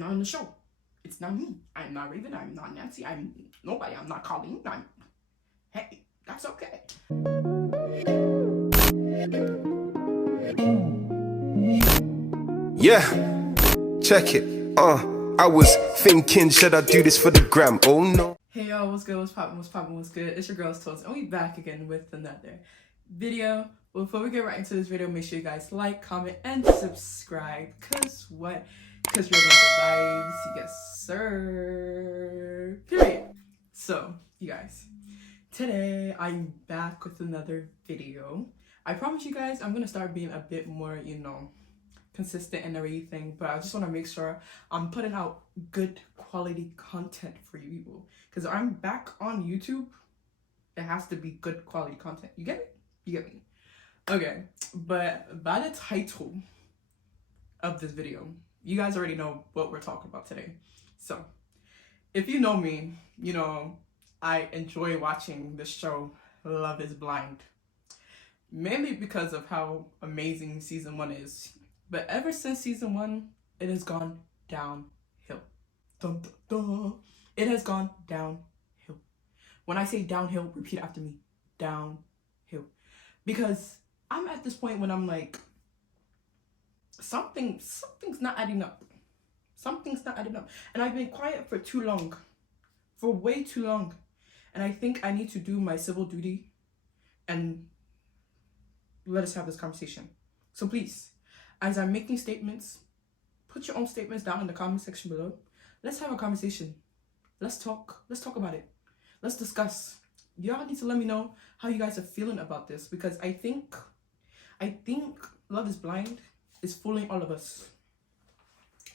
Not on the show. It's not me. I'm not Raven. I'm not Nancy. I'm nobody. I'm not Colleen. Hey, that's okay. Yeah, check it. I was thinking, should I do this for the gram? Oh no. Hey y'all, what's good? What's poppin'? What's poppin'? What's good? It's your girl's Toast, and we back again with another video. Before we get right into this video, make sure you guys like, comment, and subscribe. Cause what? Cause you're the vibes, yes sir. Period. So, you guys, today I'm back with another video. I promise you guys, I'm gonna start being a bit more, consistent and everything, but I just want to make sure I'm putting out good quality content for you people, because I'm back on YouTube. It has to be good quality content. You get it? You get me? Okay, but by the title of this video, you guys already know what we're talking about today. So if you know me, you know I enjoy watching the show Love is Blind, mainly because of how amazing season 1 is. But ever since season 1, it has gone downhill. Dun, dun, dun. It has gone downhill. When I say downhill, repeat after me. Downhill. Because I'm at this point when I'm like, something's not adding up. Something's not adding up. And I've been quiet for too long. For way too long. And I think I need to do my civil duty and let us have this conversation. So please, as I'm making statements, put your own statements down in the comment section below. Let's have a conversation. Let's talk. Let's talk about it. Let's discuss. Y'all need to let me know how you guys are feeling about this, because I think Love is Blind is fooling all of us.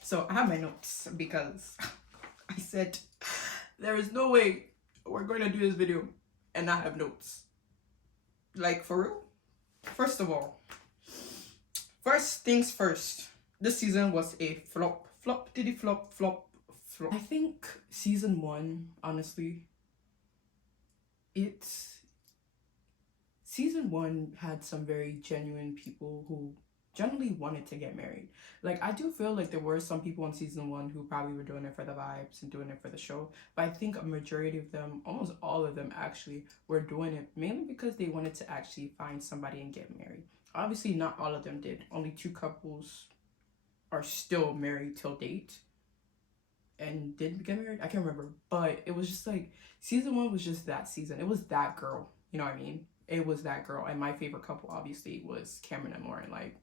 So I have my notes because I said there is no way we're going to do this video and not have notes. Like, for real? First of all, first things first, this season was a flop. Flop, diddy flop, flop, flop. I think season 1, honestly, season 1 had some very genuine people who generally wanted to get married. Like, I do feel like there were some people in season 1 who probably were doing it for the vibes and doing it for the show. But I think a majority of them, almost all of them actually, were doing it mainly because they wanted to actually find somebody and get married. Obviously, not all of them did. Only 2 couples are still married till date and didn't get married. I can't remember. But it was just like, season 1 was just that season. It was that girl. You know what I mean? It was that girl. And my favorite couple, obviously, was Cameron and Lauren. Like,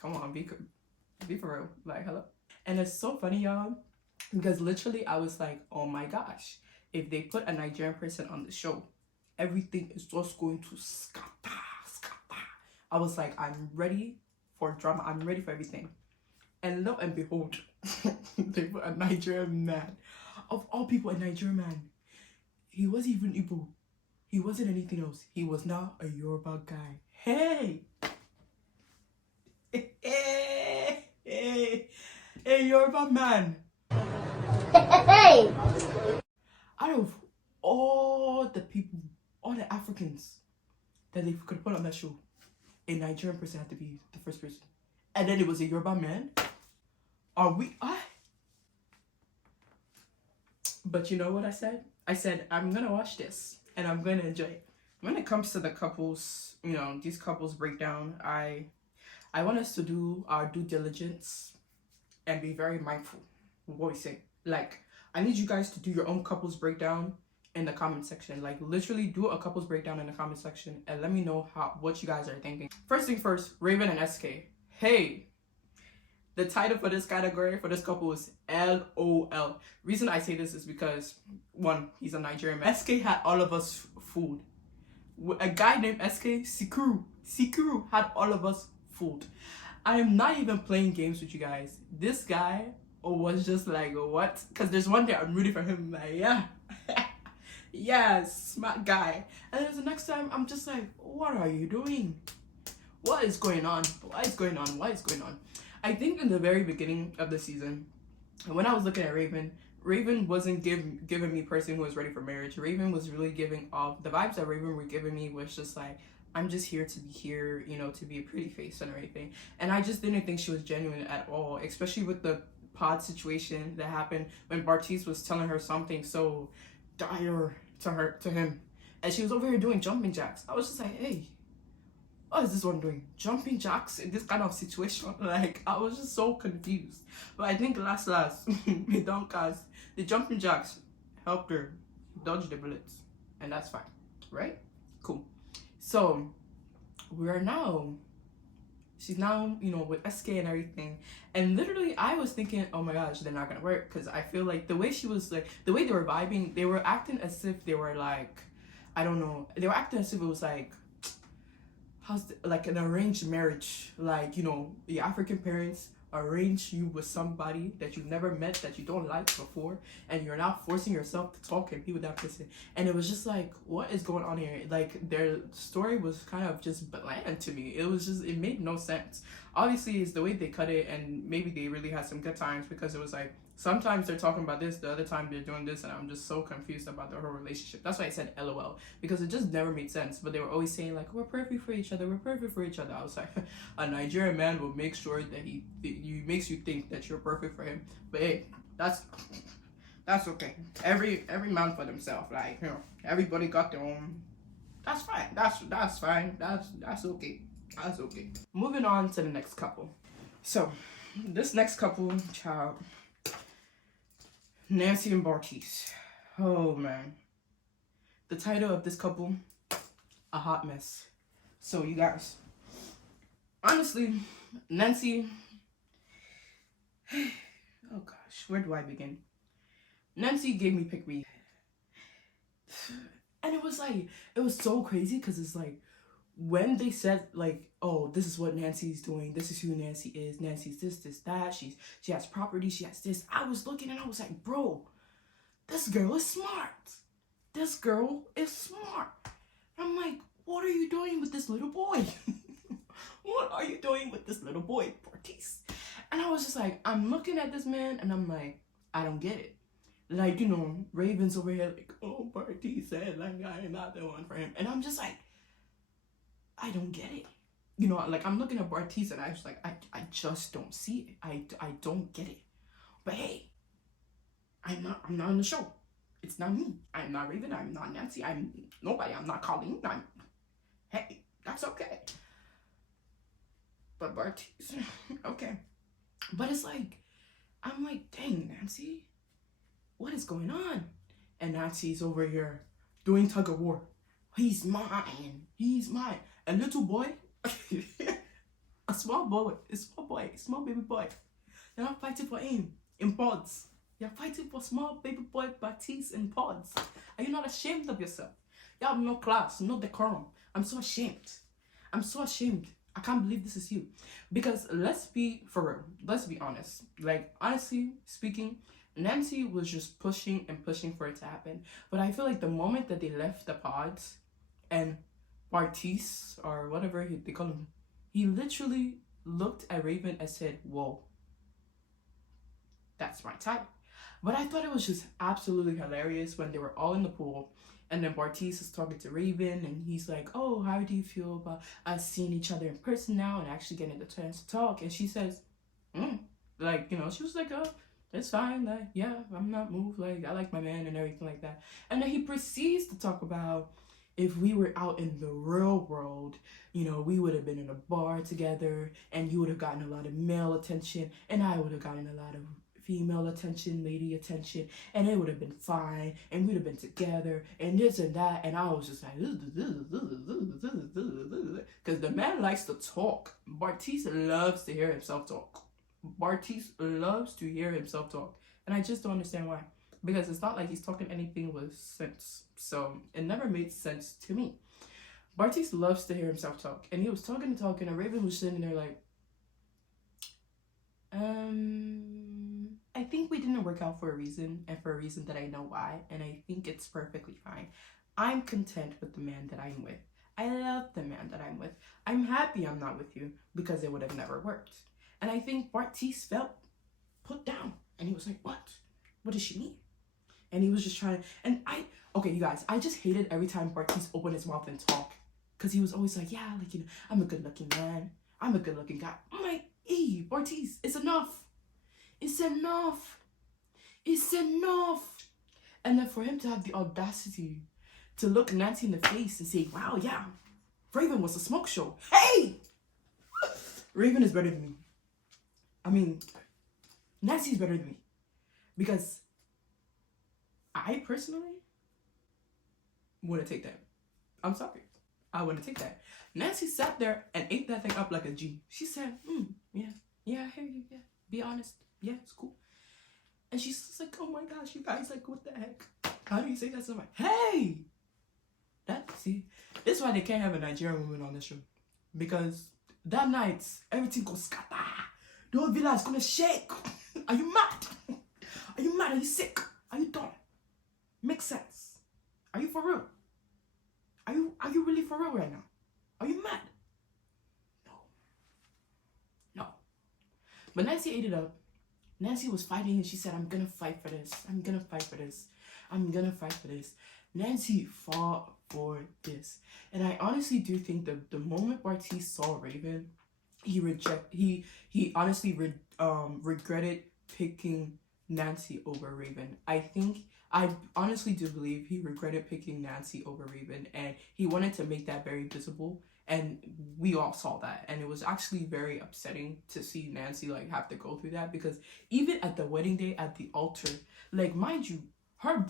come on, be for real. Like, hello. And it's so funny, y'all, because literally I was like, oh my gosh, if they put a Nigerian person on the show, everything is just going to scatter. I was like, I'm ready for drama. I'm ready for everything. And lo and behold, they put a Nigerian man. Of all people, a Nigerian man. He wasn't even Igbo. He wasn't anything else. He was not a Yoruba guy. Hey! Hey, Yoruba man. Hey! Out of all the people, all the Africans that they could put on that show, a Nigerian person had to be the first person. And then it was a Yoruba man. But you know what I said? I said, I'm gonna watch this and I'm gonna enjoy it. When it comes to the couples, these couples breakdown, I want us to do our due diligence and be very mindful of what we say. Like, I need you guys to do your own couples breakdown in the comment section. Like, literally do a couples breakdown in the comment section and let me know what you guys are thinking. First thing first, Raven and SK. Hey, the title for this category for this couple is LOL. Reason I say this is because, 1, he's a Nigerian man. SK had all of us fooled. A guy named SK, Sikuru had all of us fooled. I am not even playing games with you guys. This guy was just like, what? Because there's one day I'm rooting for him, like, yeah. Yeah, smart guy. And then the next time I'm just like, what are you doing? What is going on? What is going on? What is going on? I think in the very beginning of the season, when I was looking at Raven wasn't giving me a person who was ready for marriage. Raven was really giving off, the vibes that Raven were giving me was just like, I'm just here to be here, to be a pretty face and everything. And I just didn't think she was genuine at all, especially with the pod situation that happened when Bartiz was telling her something so dire to him, and she was over here doing jumping jacks. I was just like, hey, what is this one doing? Jumping jacks in this kind of situation? Like, I was just so confused. But I think last, we don't cause the jumping jacks helped her dodge the bullets. And that's fine, right? Cool. So, she's now, you know, with SK and everything. And literally, I was thinking, oh my gosh, they're not gonna work. Because I feel like the way she was, like, the way they were vibing, they were acting as if they were like, I don't know. They were acting as if it was like, like an arranged marriage, like, you know, the African parents arrange you with somebody that you've never met, that you don't like before, and you're now forcing yourself to talk and be with that person. And it was just like, what is going on here? Like, their story was kind of just bland to me. It was just, it made no sense. Obviously, it's the way they cut it, and maybe they really had some good times, because it was like, sometimes they're talking about this, the other time they're doing this, and I'm just so confused about their whole relationship. That's why I said LOL, because it just never made sense. But they were always saying like, we're perfect for each other, we're perfect for each other. I was like, a Nigerian man will make sure that he makes you think that you're perfect for him. But hey, that's okay. Every man for themselves. Like, you know, everybody got their own. That's fine. That's fine. That's okay. That's okay. Moving on to the next couple. So, this next couple, child. Nancy and Bartiz. Oh man. The title of this couple, a hot mess. So you guys, honestly, Nancy, oh gosh, where do I begin? Nancy gave me pick me. And it was like, it was so crazy, because it's like, when they said like, oh, this is what Nancy's doing, this is who Nancy is, Nancy's this, that, she has property, she has this, I was looking and I was like, bro, this girl is smart. This girl is smart. I'm like, what are you doing with this little boy? What are you doing with this little boy, Bartiz? And I was just like, I'm looking at this man and I'm like, I don't get it. Like, you know, Raven's over here like, oh, Bartiz said like I am not the one for him. And I'm just like, I don't get it. You know, like, I'm looking at Bartiz and I was like, I just don't see it. I don't get it. But hey, I'm not on the show. It's not me. I'm not Raven. I'm not Nancy. I'm nobody. I'm not Colleen. Hey, that's okay. But Bartiz, okay. But it's like, I'm like, dang, Nancy, what is going on? And Nancy's over here doing tug of war. He's mine. He's mine. A little boy, a small baby boy. You're not fighting for him in pods. You're fighting for small baby boy Bartiz in pods. Are you not ashamed of yourself? You have no class, no decorum. I'm so ashamed. I'm so ashamed. I can't believe this is you. Because let's be for real. Let's be honest. Like, honestly speaking, Nancy was just pushing and pushing for it to happen. But I feel like the moment that they left the pods and Bartiz, or whatever they call him, he literally looked at Raven and said, whoa, that's my type. But I thought it was just absolutely hilarious when they were all in the pool, and then Bartiz is talking to Raven, and he's like, oh, how do you feel about us seeing each other in person now and actually getting the chance to talk? And she says, like, you know, she was like, oh, it's fine, like, yeah, I'm not moved, like, I like my man and everything like that. And then he proceeds to talk about, if we were out in the real world, you know, we would have been in a bar together, and you would have gotten a lot of male attention, and I would have gotten a lot of female attention, lady attention, and it would have been fine, and we'd have been together, and this and that. And I was just like, because the man likes to talk. Bartiz loves to hear himself talk. Bartiz loves to hear himself talk, and I just don't understand why. Because it's not like he's talking anything with sense. So it never made sense to me. Bartiz loves to hear himself talk. And he was talking, and Raven was sitting there like, I think we didn't work out for a reason, and for a reason that I know why. And I think it's perfectly fine. I'm content with the man that I'm with. I love the man that I'm with. I'm happy I'm not with you, because it would have never worked. And I think Bartiz felt put down. And he was like, what? What does she mean? And he was just trying to, and okay, you guys, I just hated every time Bartiz opened his mouth and talked. Because he was always like, yeah, like, you know, I'm a good looking man. I'm a good looking guy. I'm like, Bartiz, it's enough. It's enough. It's enough. And then for him to have the audacity to look Nancy in the face and say, wow, yeah, Raven was a smoke show. Hey! Raven is better than me. I mean, Nancy's better than me. Because I personally wouldn't take that. I'm sorry. I wouldn't take that. Nancy sat there and ate that thing up like a G. She said, yeah, I hear you, yeah. Be honest. Yeah, it's cool. And she's just like, oh my gosh, you guys, like, what the heck? How do you say that to somebody? Hey! See, this is why they can't have a Nigerian woman on the show. Because that night, everything goes scatter. The whole villa is gonna shake. Are you mad? Are you mad? Are you sick? Are you done? Makes sense. Are you for real? Are you really for real right now? Are you mad? No. But Nancy ate it up. Nancy was fighting and she said, I'm gonna fight for this. I'm gonna fight for this. I'm gonna fight for this. Nancy fought for this. And I honestly do think that the moment Bartiz saw Raven, he honestly regretted picking Nancy over Raven. I honestly do believe he regretted picking Nancy over Raven, and he wanted to make that very visible, and we all saw that, and it was actually very upsetting to see Nancy like have to go through that, because even at the wedding day at the altar, like, mind you, her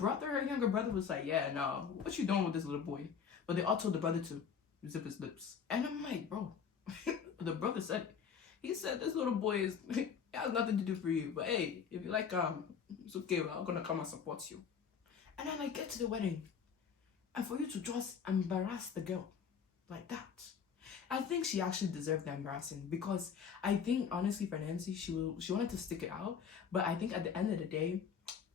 younger brother was like, yeah, no, what you doing with this little boy? But they all told the brother to zip his lips, and I'm like, bro, the brother said, he said, this little boy is it has nothing to do for you, but hey, if you like, it's okay, I'm gonna come and support you. And then I get to the wedding, and for you to just embarrass the girl like that, I think she actually deserved the embarrassing, because I think honestly for Nancy, she wanted to stick it out, but I think at the end of the day,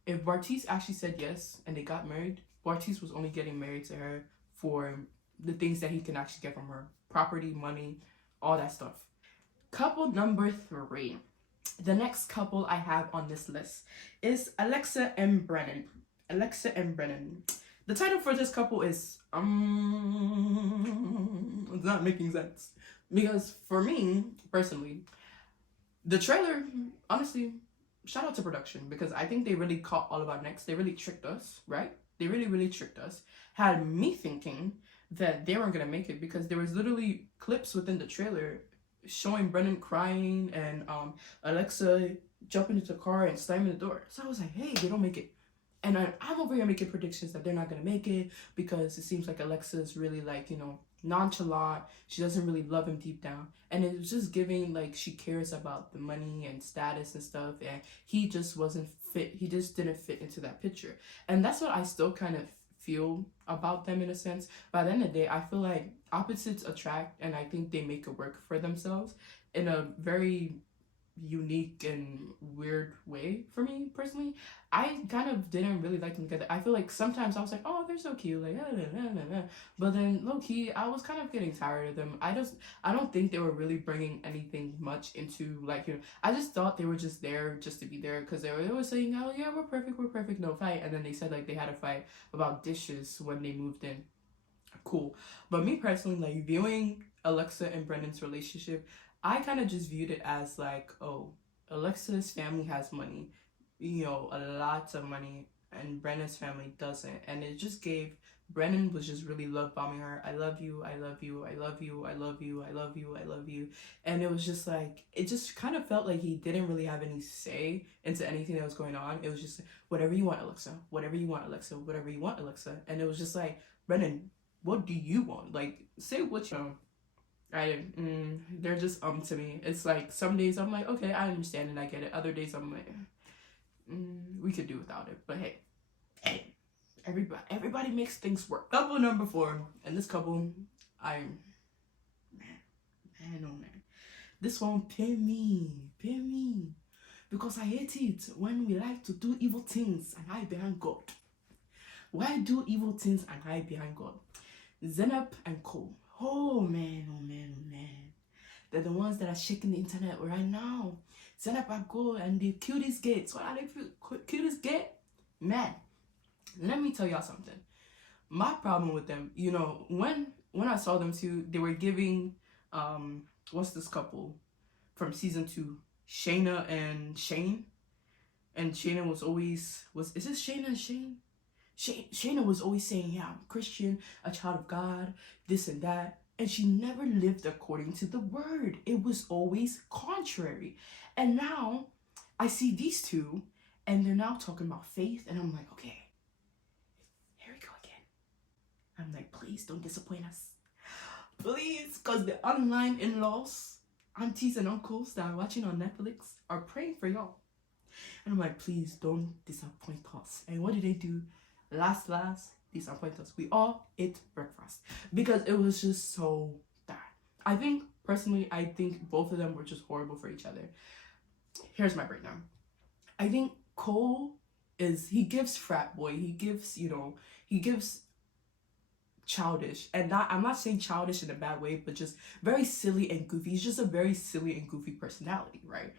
if Bartiz actually said yes and they got married, Bartiz was only getting married to her for the things that he can actually get from her: property, money, all that stuff. Couple number 3. The next couple I have on this list is Alexa and Brennan. Alexa and Brennan. The title for this couple is it's not making sense, because for me personally, the trailer, honestly, shout out to production, because I think they really caught all of our necks. They really tricked us, right? They really tricked us. Had me thinking that they weren't gonna make it, because there was literally clips within the trailer showing Brennan crying and Alexa jumping into the car and slamming the door. So I was like, hey, they don't make it. And I'm over here making predictions that they're not gonna make it, because it seems like Alexa's really like, nonchalant. She doesn't really love him deep down, and it was just giving like she cares about the money and status and stuff, and he just wasn't fit. He just didn't fit into that picture, and that's what I still kind of feel about them in a sense. By the end of the day, I feel like opposites attract, and I think they make it work for themselves in a very unique and weird way. For me personally, I kind of didn't really like them together. I feel like sometimes I was like, oh, they're so cute, like, but then low-key I was kind of getting tired of them. I don't think they were really bringing anything much into, like, I just thought they were just there just to be there, because they were saying, oh yeah, we're perfect, no fight, and then they said like they had a fight about dishes when they moved in. Cool. But me personally, like, viewing Alexa and Brennan's relationship, I kind of just viewed it as like, oh, Alexa's family has money, a lot of money, and Brennan's family doesn't. And it just gave, Brennan was just really love bombing her. I love you, I love you, I love you, I love you, I love you, I love you. And it was just like, it just kind of felt like he didn't really have any say into anything that was going on. It was just, whatever you want, Alexa, whatever you want, Alexa, whatever you want, Alexa. And it was just like, Brennan, what do you want? Like, say what you want. They're just to me. It's like some days I'm like, okay, I understand and I get it. Other days I'm like, we could do without it. But hey, everybody makes things work. Couple number 4, and this couple, man, this one pin me, because I hate it when we like to do evil things and hide behind God. Why do evil things and hide behind God? Zenab and Co. Oh man. They're the ones that are shaking the internet right now. Zenab and Co. and the cutest gates. What are they? Cutest gate? Man, let me tell y'all something. My problem with them, when I saw them too, they were giving, what's this couple from season 2? Shayna and Shane. And Shayna was always, is this Shayna and Shane? Shayna was always saying, yeah, I'm a Christian, a child of God, this and that. And she never lived according to the word. It was always contrary. And now I see these two and they're now talking about faith. And I'm like, okay, here we go again. I'm like, please don't disappoint us. Please, because the online in-laws, aunties and uncles that are watching on Netflix are praying for y'all. And I'm like, please don't disappoint us. And what did they do? Last, disappoint us. We all ate breakfast because it was just so bad. I think, personally, both of them were just horrible for each other. Here's my breakdown. I think Cole he gives frat boy, he gives childish, and I'm not saying childish in a bad way, but just very silly and goofy. He's just a very silly and goofy personality, right?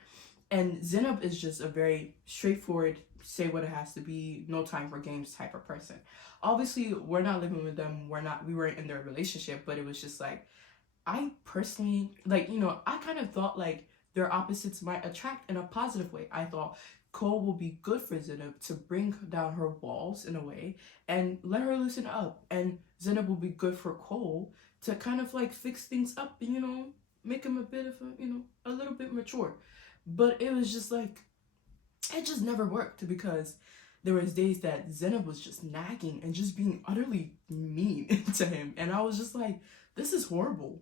And Zainab is just a very straightforward, say what it has to be, no time for games type of person. Obviously, we're not living with them. We weren't in their relationship, but it was just like, I personally, like, I kind of thought like their opposites might attract in a positive way. I thought Cole will be good for Zainab to bring down her walls in a way and let her loosen up. And Zainab will be good for Cole to kind of like fix things up and, make him a bit of a little bit mature. But it was just like, it just never worked because there was days that Zainab was just nagging and just being utterly mean to him. And I was just like, this is horrible.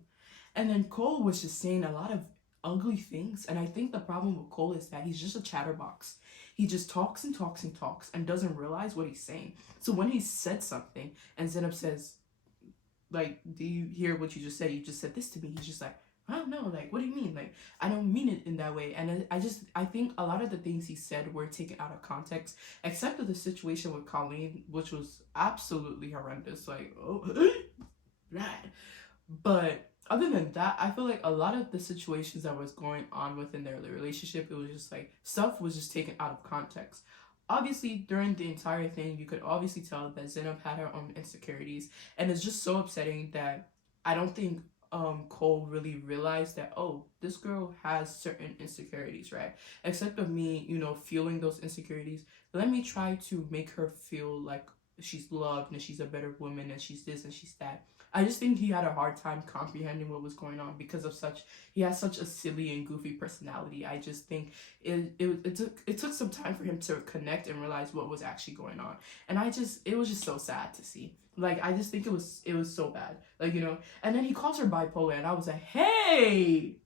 And then Cole was just saying a lot of ugly things. And I think the problem with Cole is that he's just a chatterbox. He just talks and talks and talks and doesn't realize what he's saying. So when he said something and Zainab says, like, do you hear what you just said? You just said this to me. He's just like, I don't know, like, what do you mean? Like, I don't mean it in that way. And I think a lot of the things he said were taken out of context, except for the situation with Colleen, which was absolutely horrendous. Like, oh, bad. But other than that, I feel like a lot of the situations that was going on within their relationship, it was just like, stuff was just taken out of context. Obviously, during the entire thing, you could obviously tell that Zainab had her own insecurities. And it's just so upsetting that I don't think Cole really realized that, oh, this girl has certain insecurities, right? Except of me, feeling those insecurities, let me try to make her feel like she's loved and she's a better woman and she's this and she's that. I just think he had a hard time comprehending what was going on because of he has such a silly and goofy personality. I just think it took some time for him to connect and realize what was actually going on. And it was just so sad to see. Like, I just think it was so bad. Like, and then he calls her bipolar and I was like, hey,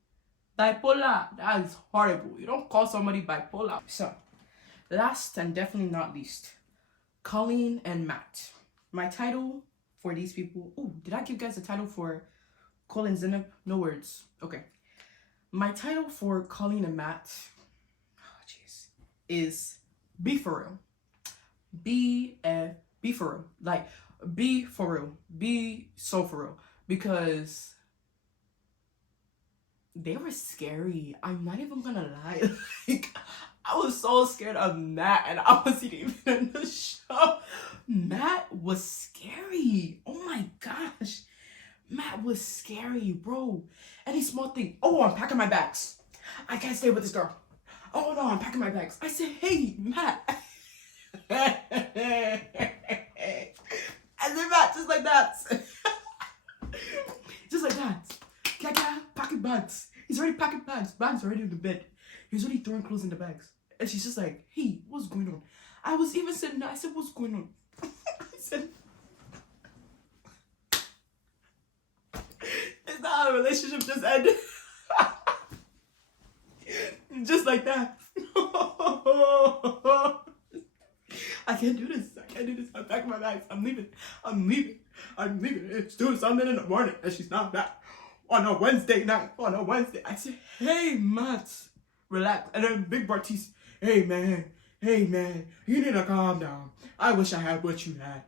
bipolar, that is horrible. You don't call somebody bipolar. So, last and definitely not least, Colleen and Matt. My title for these people. Oh, did I give you guys a title for Cole and Zainab? No words. Okay. My title for Colleen and Matt, is Be For Real. Be for real. Like, be for real. Be so for real. Because they were scary. I'm not even gonna lie. Like, I was so scared of Matt and I wasn't even in the show. Matt was scary. Oh my gosh. Matt was scary, bro. Any small thing. Oh, I'm packing my bags. I can't stay with this girl. Oh no, I'm packing my bags. I said, hey, Matt. And then Matt, just like that. Just like that. Packing bags. He's already packing bags. Bags already in the bed. He's already throwing clothes in the bags. And she's just like, hey, what's going on? I was even saying that. I said, what's going on? I said, is that how a relationship just ended? Just like that. I can't do this. I'm packing my bags. I'm leaving. It's 2-something in the morning and she's not back. On a Wednesday night. I said, hey, Matt, relax. And then Big Bartiz, hey, man, you need to calm down. I wish I had what you had.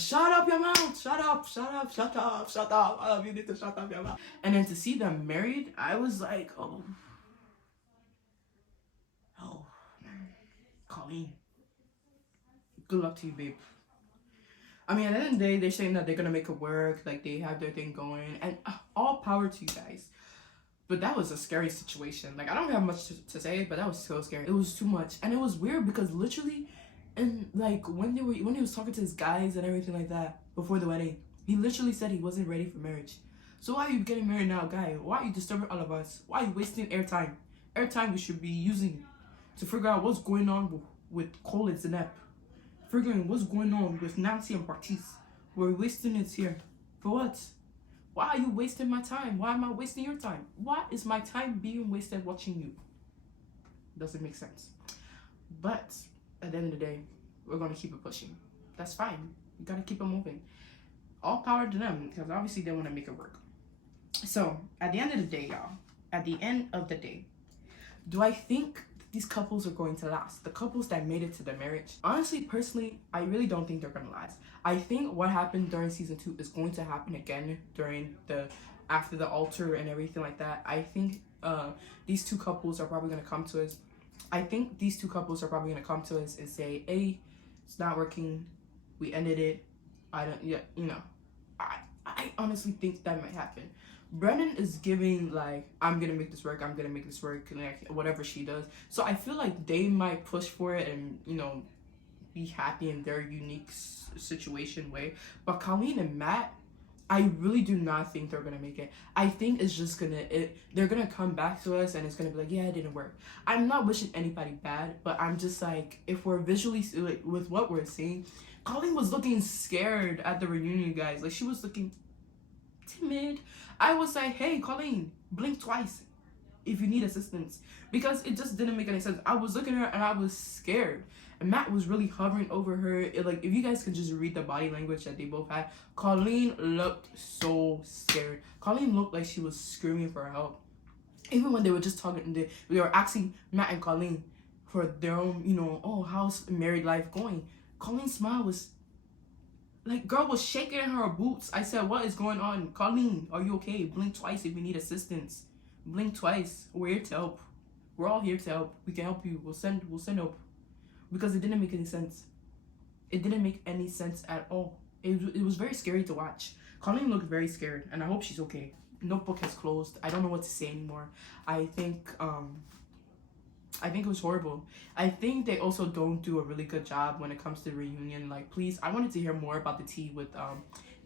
Shut up your mouth. Shut up. You need to shut up your mouth. And then to see them married, I was like, oh, Colleen, good luck to you, babe. I mean, at the end of the day, they're saying that they're gonna make it work, like they have their thing going, and all power to you guys. But that was a scary situation. Like, I don't have much to say, but that was so scary. It was too much. And it was weird because literally, and like when he was talking to his guys and everything like that before the wedding, he literally said he wasn't ready for marriage. So why are you getting married now, guy? Why are you disturbing all of us? Why are you wasting airtime? Airtime we should be using to figure out what's going on with Cole and Zanep. Figuring what's going on with Nancy and Bartiz. We're wasting it here. For what? Why are you wasting my time? Why am I wasting your time? Why is my time being wasted watching you? Doesn't make sense. But at the end of the day, we're going to keep it pushing. That's fine. You got to keep it moving. All power to them, because obviously they want to make it work. So, at the end of the day, y'all, at the end of the day, do I think these couples are going to last? The couples that made it to the marriage? Honestly, personally, I really don't think they're going to last. I think what happened during season 2 is going to happen again after the altar and everything like that. I think these two couples are probably going to come to us. I think these two couples are probably going to come to us and say, hey, it's not working. We ended it. I honestly think that might happen. Brennan is giving like, I'm gonna make this work, like whatever she does. So I feel like they might push for it and, you know, be happy in their unique situation way. But Colleen and Matt, I really do not think they're gonna make it. I think it's just they're gonna come back to us and it's gonna be like, yeah, it didn't work. I'm not wishing anybody bad, but I'm just like, if we're visually, like, with what we're seeing, Colleen was looking scared at the reunion, guys. Like, she was looking timid. I was like, hey, Colleen, blink twice if you need assistance, because it just didn't make any sense. I was looking at her and I was scared, and Matt was really hovering over her. Like, if you guys could just read the body language that they both had, Colleen looked so scared. Colleen looked like she was screaming for help. Even when they were just talking, they were asking Matt and Colleen for their own, you know, oh, how's married life going? Colleen's smile was like, girl was shaking in her boots. I said, what is going on? Colleen, are you okay? Blink twice if you need assistance. Blink twice. We're here to help. We're all here to help. We can help you. We'll send help. Because it didn't make any sense. It didn't make any sense at all. It was very scary to watch. Colleen looked very scared, and I hope she's okay. Notebook has closed. I don't know what to say anymore. I think it was horrible. I think they also don't do a really good job when it comes to the reunion. Like, please, I wanted to hear more about the tea with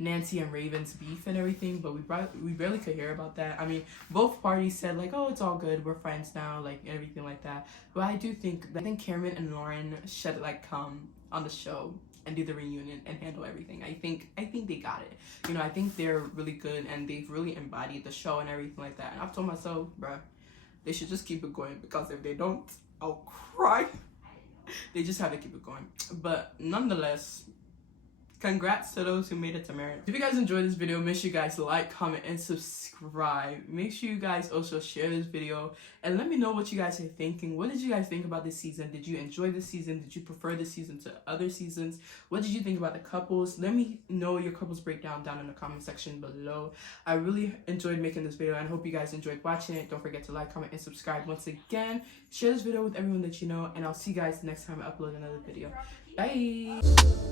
Nancy and Raven's beef and everything, but we barely could hear about that. I mean, both parties said like, oh, it's all good, we're friends now, like everything like that. But I think Cameron and Lauren should like come on the show and do the reunion and handle everything. I think they got it. You know, I think they're really good and they've really embodied the show and everything like that. And I've told myself, bruh, they should just keep it going, because if they don't, I'll cry. They just have to keep it going. But nonetheless, congrats to those who made it to marriage. If you guys enjoyed this video, make sure you guys like, comment, and subscribe. Make sure you guys also share this video and let me know what you guys are thinking. What did you guys think about this season? Did you enjoy this season? Did you prefer this season to other seasons? What did you think about the couples? Let me know your couples breakdown down in the comment section below. I really enjoyed making this video and hope you guys enjoyed watching it. Don't forget to like, comment, and subscribe once again. Share this video with everyone that you know, and I'll see you guys next time I upload another video. Bye!